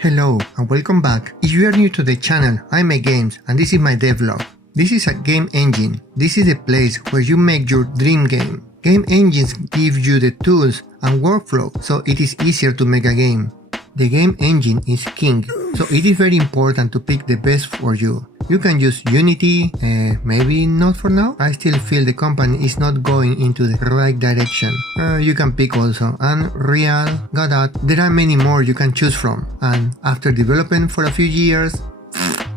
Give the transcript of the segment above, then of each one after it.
Hello and welcome back. If you are new to the channel, I make games and this is my devlog. This is a game engine. This is a place where you make your dream game. Game engines give you the tools and workflow so it is easier to make a game. The game engine is king, so it is very important to pick the best for you. You can use Unity, maybe not for now. I still feel the company is not going into the right direction. You can pick also Unreal, Godot. There are many more you can choose from. And after developing for a few years,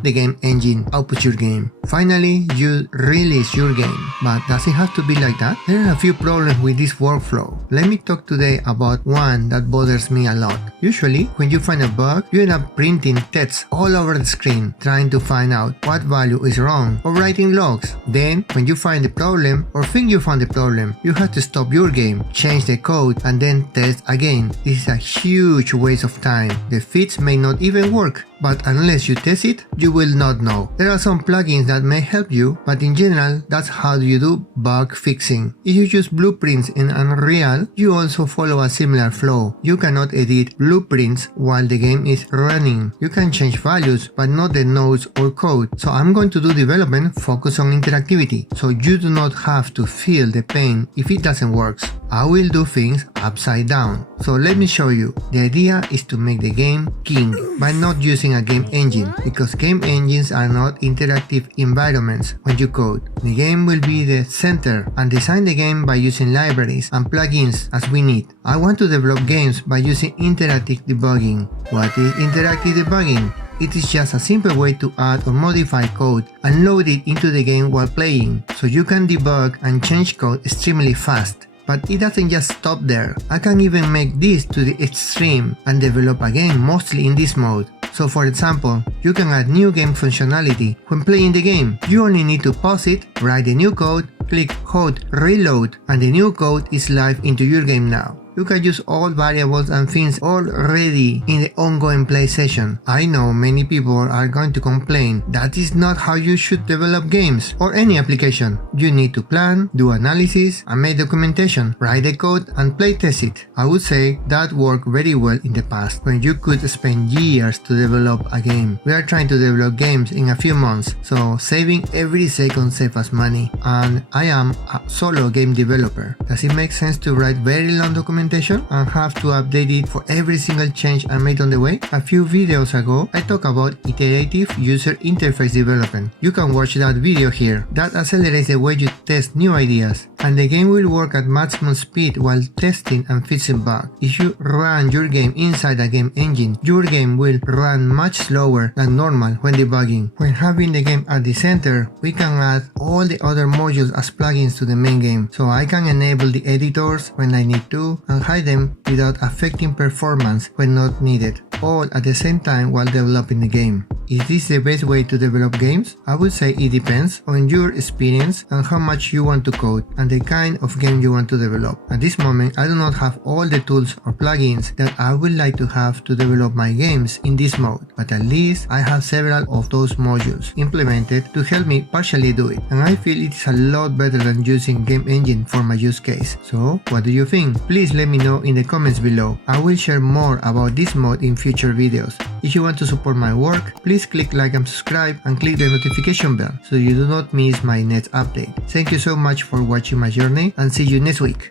the game engine outputs your game. Finally, you release your game. But does it have to be like that? There are a few problems with this workflow. Let me talk today about one that bothers me a lot. Usually, when you find a bug, you end up printing text all over the screen, trying to find out what value is wrong, or writing logs. Then, when you find the problem, or think you found the problem, you have to stop your game, change the code, and then test again. This is a huge waste of time. The fix may not even work, but unless you test it, you will not know. There are some plugins that may help you, but in general, that's how you do bug fixing. If you use blueprints in Unreal, you also follow a similar flow. You cannot edit blueprints while the game is running. You can change values, but not the nodes or code. So I'm going to do development focus on interactivity, so you do not have to feel the pain if it doesn't work. I will do things upside down. So let me show you. The idea is to make the game king by not using a game engine, because game engines are not interactive environments when you code. The game will be the center, and design the game by using libraries and plugins as we need. I want to develop games by using interactive debugging. What is interactive debugging? It is just a simple way to add or modify code and load it into the game while playing, so you can debug and change code extremely fast. But it doesn't just stop there. I can even make this to the extreme and develop a game mostly in this mode. So for example, you can add new game functionality when playing the game. You only need to pause it, write the new code, click hold reload, and the new code is live into your game now. You can use all variables and things already in the ongoing play session. I know many people are going to complain that is not how you should develop games or any application. You need to plan, do analysis, and make documentation, write the code, and play test it. I would say that worked very well in the past, when you could spend years to develop a game. We are trying to develop games in a few months, so saving every second saves us money. And I am a solo game developer. Does it make sense to write very long documentation and have to update it for every single change I made on the way? A few videos ago, I talked about iterative user interface development. You can watch that video here. That accelerates the way you test new ideas, and the game will work at maximum speed while testing and fixing bugs. If you run your game inside a game engine, your game will run much slower than normal when debugging. When having the game at the center, we can add all the other modules as plugins to the main game, so I can enable the editors when I need to, and hide them without affecting performance when not needed, all at the same time while developing the game. Is this the best way to develop games? I would say it depends on your experience and how much you want to code and the kind of game you want to develop. At this moment, I do not have all the tools or plugins that I would like to have to develop my games in this mode, but at least I have several of those modules implemented to help me partially do it, and I feel it is a lot better than using game engine for my use case. So, what do you think? Please let me know in the comments below. I will share more about this mode in future videos. If you want to support my work, please click like and subscribe and click the notification bell so you do not miss my next update. Thank you so much for watching my journey, and see you next week.